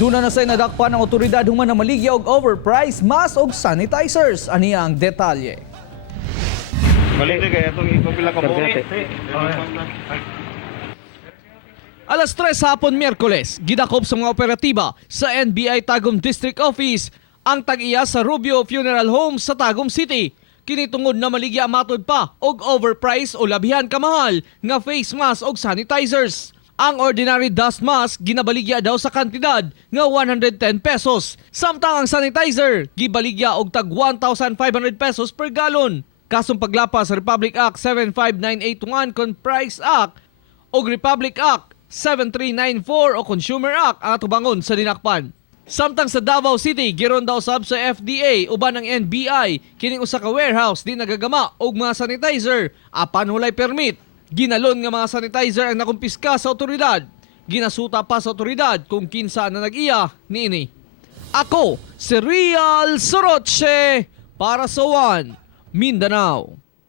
Duna na say nadakpan ang otoridad human na maligya og overpriced mask og sanitizers. Ani ang detalye. Balik kaya itong ipapila ka mo. Alas 3 hapon Miyerkules, gidakop sa mga operatiba sa NBI Tagum District Office ang tag-iya sa Rubio Funeral Home sa Tagum City. Kinitungod na maligya matod pa og overpriced o labihan kamahal nga face mask og sanitizers. Ang ordinary dust mask ginabaligya daw sa kantidad nga 110 pesos. Samtang ang sanitizer gibaligya og tag 1,500 pesos per galon. Kasong paglapas sa Republic Act 75981 kon Price Act o Republic Act 7394 o Consumer Act ang atubangon sa dinakpan. Samtang sa Davao City, gironda usab sa FDA uban ng NBI kining usa ka warehouse di nagagama og mga sanitizer apan walay permit. Ginalon nga mga sanitizer ang nakumpiska sa otoridad. Ginasuta pa sa otoridad kung kinsa na nag-iya niini. Ako, si Real Soroche para sa One Mindanao.